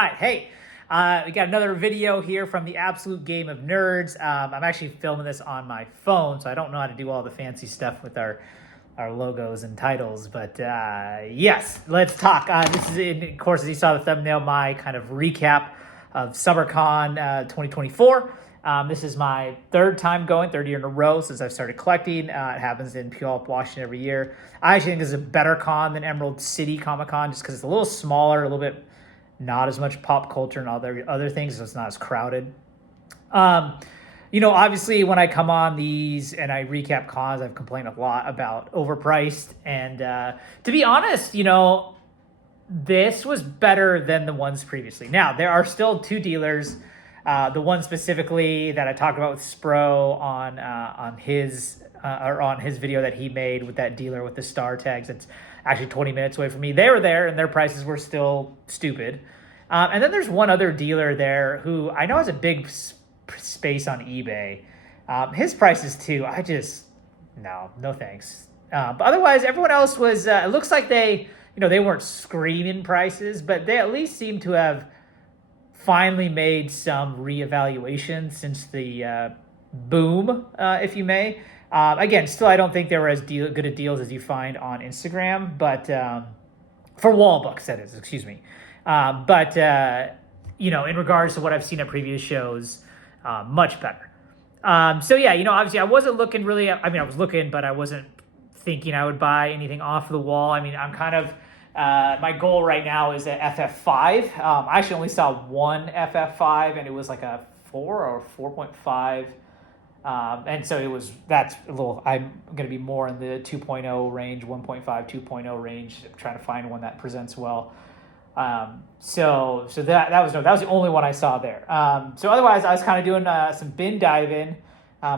right. Hey, we got another video here from the Absolute Game of Nerds. I'm actually filming this on my phone, so I don't know how to do all the fancy stuff with our logos and titles. But yes, let's talk. This is, of course, as you saw the thumbnail, my kind of recap of SummerCon 2024. This is my third year in a row since I've started collecting. It happens in Puyallup, Washington every year. I actually think this is a better con than Emerald City Comic Con just because it's a little smaller, a little bit not as much pop culture and other things, so it's not as crowded. Obviously when I come on these and I recap cons, I've complained a lot about overpriced. And to be honest, this was better than the ones previously. Now, there are still two dealers. The one specifically that I talked about with Spro on his video that he made with that dealer with the star tags. It's actually 20 minutes away from me. They were there and their prices were still stupid. And then there's one other dealer there who I know has a big space on eBay. His prices too, no thanks. But otherwise, everyone else was, it looks like they weren't screaming prices, but they at least seem to have finally made some reevaluation since the boom, if you may. Again, still, I don't think they were as good at deals as you find on Instagram, but for wall books, that is, excuse me. But in regards to what I've seen at previous shows, much better. Obviously, I wasn't looking really. I was looking, but I wasn't thinking I would buy anything off the wall. I'm kind of my goal right now is at FF5. I actually only saw one FF5, and it was like a 4 or 4.5. And so that's a little, I'm going to be more in the 2.0 range, 1.5, 2.0 range, trying to find one that presents well. So that was the only one I saw there. So otherwise I was kind of doing, some bin diving,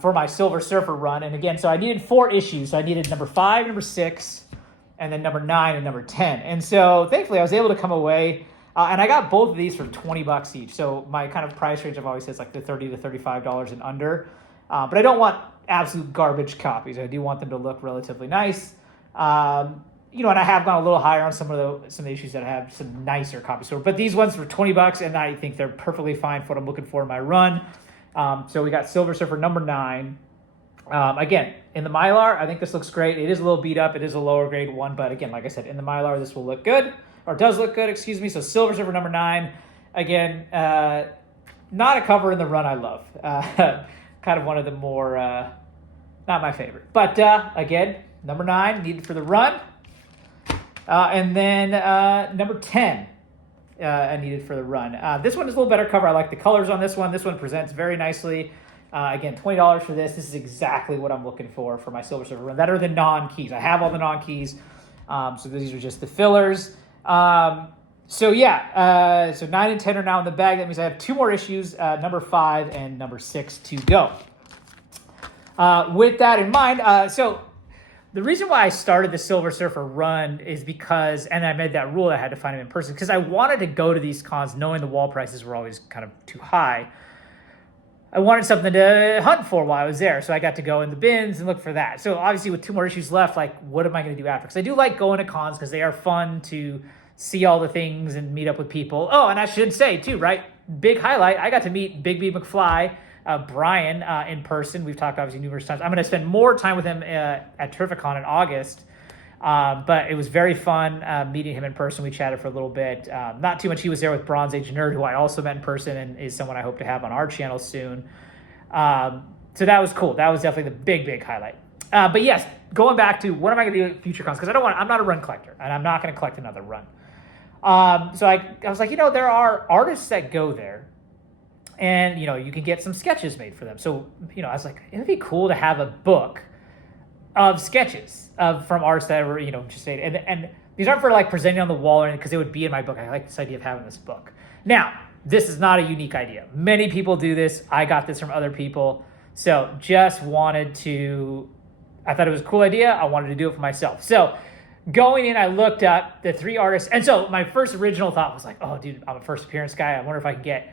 for my Silver Surfer run. And again, so I needed 4 issues. So I needed number 5, number 6, and then number 9 and number 10. And so thankfully I was able to come away, and I got both of these for $20 each. So my kind of price range I've always said is like the $30 to $35 and under. But I don't want absolute garbage copies. I do want them to look relatively nice. And I have gone a little higher on some of the issues that have some nicer copies. But these ones were $20, and I think they're perfectly fine for what I'm looking for in my run. So we got Silver Surfer number 9. Again, in the Mylar, I think this looks great. It is a little beat up. It is a lower grade one, but again, like I said, in the Mylar, this will look good, or does look good, excuse me. So Silver Surfer number 9. Again, not a cover in the run I love. Kind of one of the more, not my favorite. But again, number 9, needed for the run. And then number 10, I needed for the run. This one is a little better cover. I like the colors on this one. This one presents very nicely. Again, $20 for this. This is exactly what I'm looking for my Silver Surfer run. That are the non-keys. I have all the non-keys. So these are just the fillers. So 9 and 10 are now in the bag. That means I have 2 more issues, number 5 and number 6 to go. With that in mind, so the reason why I started the Silver Surfer run is because, and I made that rule I had to find him in person, because I wanted to go to these cons knowing the wall prices were always kind of too high. I wanted something to hunt for while I was there, so I got to go in the bins and look for that. So obviously with 2 more issues left, like, what am I going to do after? Because I do like going to cons because they are fun to see all the things and meet up with people. Oh, and I should say too, right? Big highlight, I got to meet Big B McFly, Brian, in person. We've talked obviously numerous times. I'm going to spend more time with him at Terrificon in August. But it was very fun meeting him in person. We chatted for a little bit. Not too much. He was there with Bronze Age Nerd, who I also met in person and is someone I hope to have on our channel soon. So that was cool. That was definitely the big highlight. But yes, going back to what am I going to do at future cons? Because I'm not a run collector, and I'm not going to collect another run. So I was like, there are artists that go there, and, you can get some sketches made for them. So, I was like, it'd be cool to have a book of sketches from artists that were, just made. And these aren't for like presenting on the wall or anything, because it would be in my book. I like this idea of having this book. Now, this is not a unique idea. Many people do this. I got this from other people. So just wanted to, I thought it was a cool idea. I wanted to do it for myself. So going in, I looked up the 3 artists. And so my first original thought was like, oh, dude, I'm a first appearance guy. I wonder if I can get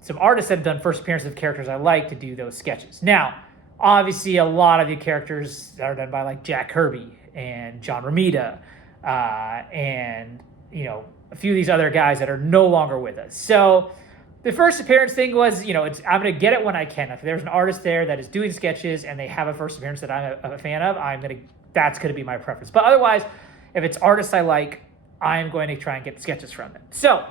some artists that have done first appearances of characters I like to do those sketches. Now, obviously, a lot of the characters are done by like Jack Kirby and John Romita, and a few of these other guys that are no longer with us. So the first appearance thing was, I'm going to get it when I can. If there's an artist there that is doing sketches and they have a first appearance that I'm a fan of, that's going to be my preference. But otherwise, if it's artists I like, I'm going to try and get sketches from them. So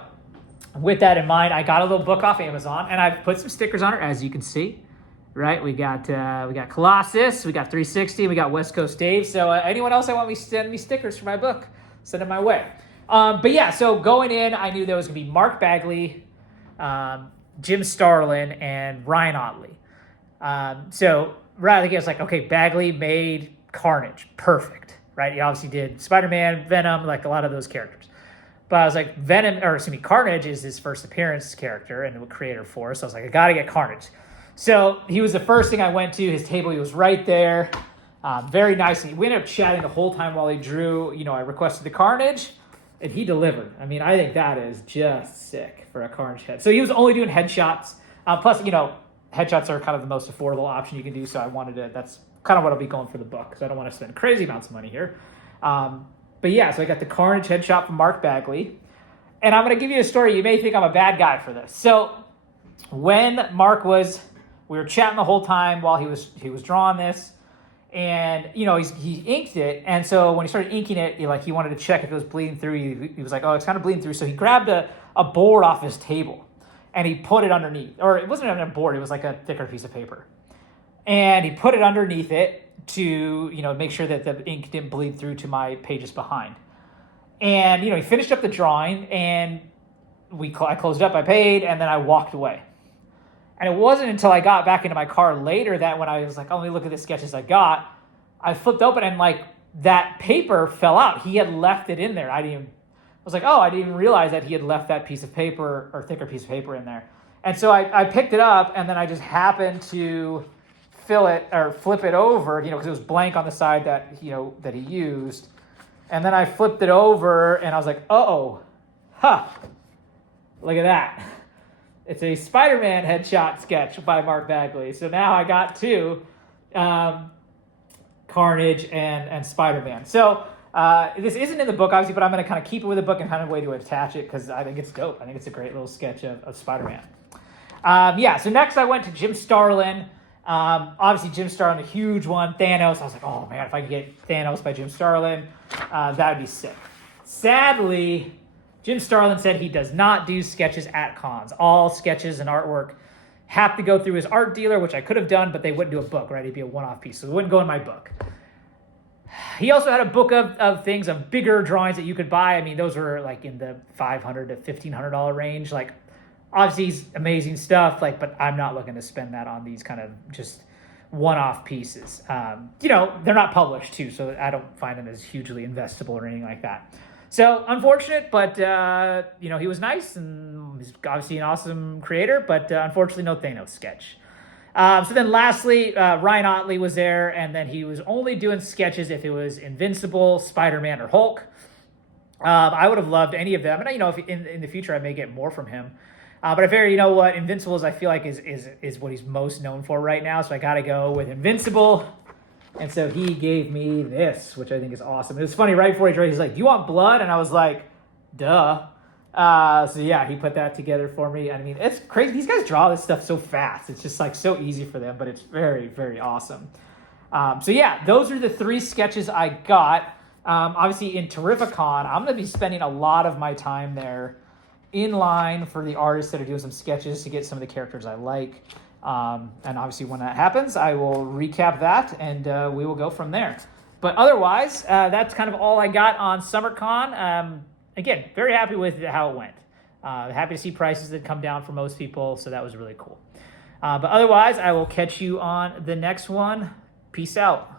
with that in mind, I got a little book off Amazon, and I've put some stickers on it, as you can see. Right, we got Colossus, we got 360, we got West Coast Dave. So anyone else that want me send me stickers for my book, send them my way. But yeah, so going in, I knew there was gonna be Mark Bagley, Jim Starlin, and Ryan Otley. So right out of the gate, I was like, okay, Bagley made Carnage, perfect, right? He obviously did Spider-Man, Venom, like a lot of those characters. But I was like, Carnage is his first appearance character and the creator for. So I was like, I gotta get Carnage. So he was the first thing I went to. His table, he was right there. Very nice. And we ended up chatting the whole time while he drew. I requested the Carnage, and he delivered. I mean, I think that is just sick for a Carnage head. So he was only doing headshots. Plus, headshots are kind of the most affordable option you can do. So that's kind of what I'll be going for the book, because I don't want to spend crazy amounts of money here. But yeah, so I got the Carnage headshot from Mark Bagley. And I'm going to give you a story. You may think I'm a bad guy for this. So when we were chatting the whole time while he was drawing this, and he inked it, and so when he started inking it, he wanted to check if it was bleeding through. He was like, oh, it's kind of bleeding through. So he grabbed a board off his table and he put it underneath, or it wasn't even a board, it was like a thicker piece of paper, and he put it underneath it to make sure that the ink didn't bleed through to my pages behind. And he finished up the drawing, and I closed it up, I paid, and then I walked away. And it wasn't until I got back into my car later that when I was like, oh, let me look at the sketches I got, I flipped open and that paper fell out. He had left it in there. I didn't even realize that he had left that piece of paper, or thicker piece of paper, in there. And so I picked it up, and then I just happened to flip it over, because it was blank on the side that he used. And then I flipped it over, and I was like, look at that. It's a Spider-Man headshot sketch by Mark Bagley. So now I got two, Carnage and Spider-Man. So this isn't in the book, obviously, but I'm going to kind of keep it with the book and kind of way to attach it, because I think it's dope. I think it's a great little sketch of Spider-Man. So next I went to Jim Starlin. Obviously, Jim Starlin, a huge one. Thanos. I was like, oh, man, if I could get Thanos by Jim Starlin, that would be sick. Sadly, Jim Starlin said he does not do sketches at cons. All sketches and artwork have to go through his art dealer, which I could have done, but they wouldn't do a book, right? It'd be a one-off piece, so it wouldn't go in my book. He also had a book of things, of bigger drawings that you could buy. I mean, those were like in the $500 to $1,500 range. Like, obviously, he's amazing stuff, but I'm not looking to spend that on these kind of just one-off pieces. They're not published, too, so I don't find them as hugely investable or anything like that. So, unfortunate, but, he was nice, and he's obviously an awesome creator, but unfortunately, no Thanos sketch. So then lastly, Ryan Otley was there, and then he was only doing sketches if it was Invincible, Spider-Man, or Hulk. I would have loved any of them, and, if in the future I may get more from him. But I figured, Invincible I feel like is what he's most known for right now, so I got to go with Invincible. And so he gave me this, which I think is awesome. It was funny, right before he drew, he's like, do you want blood? And I was like, duh. So yeah, he put that together for me. I mean, it's crazy. These guys draw this stuff so fast. It's just so easy for them, but it's very, very awesome. So yeah, those are the three sketches I got. Obviously in Terrificon, I'm going to be spending a lot of my time there in line for the artists that are doing some sketches to get some of the characters I like. And obviously when that happens, I will recap that, and we will go from there. But otherwise, that's kind of all I got on SummerCon. Again, very happy with how it went. Happy to see prices that come down for most people, so that was really cool. But otherwise, I will catch you on the next one. Peace out.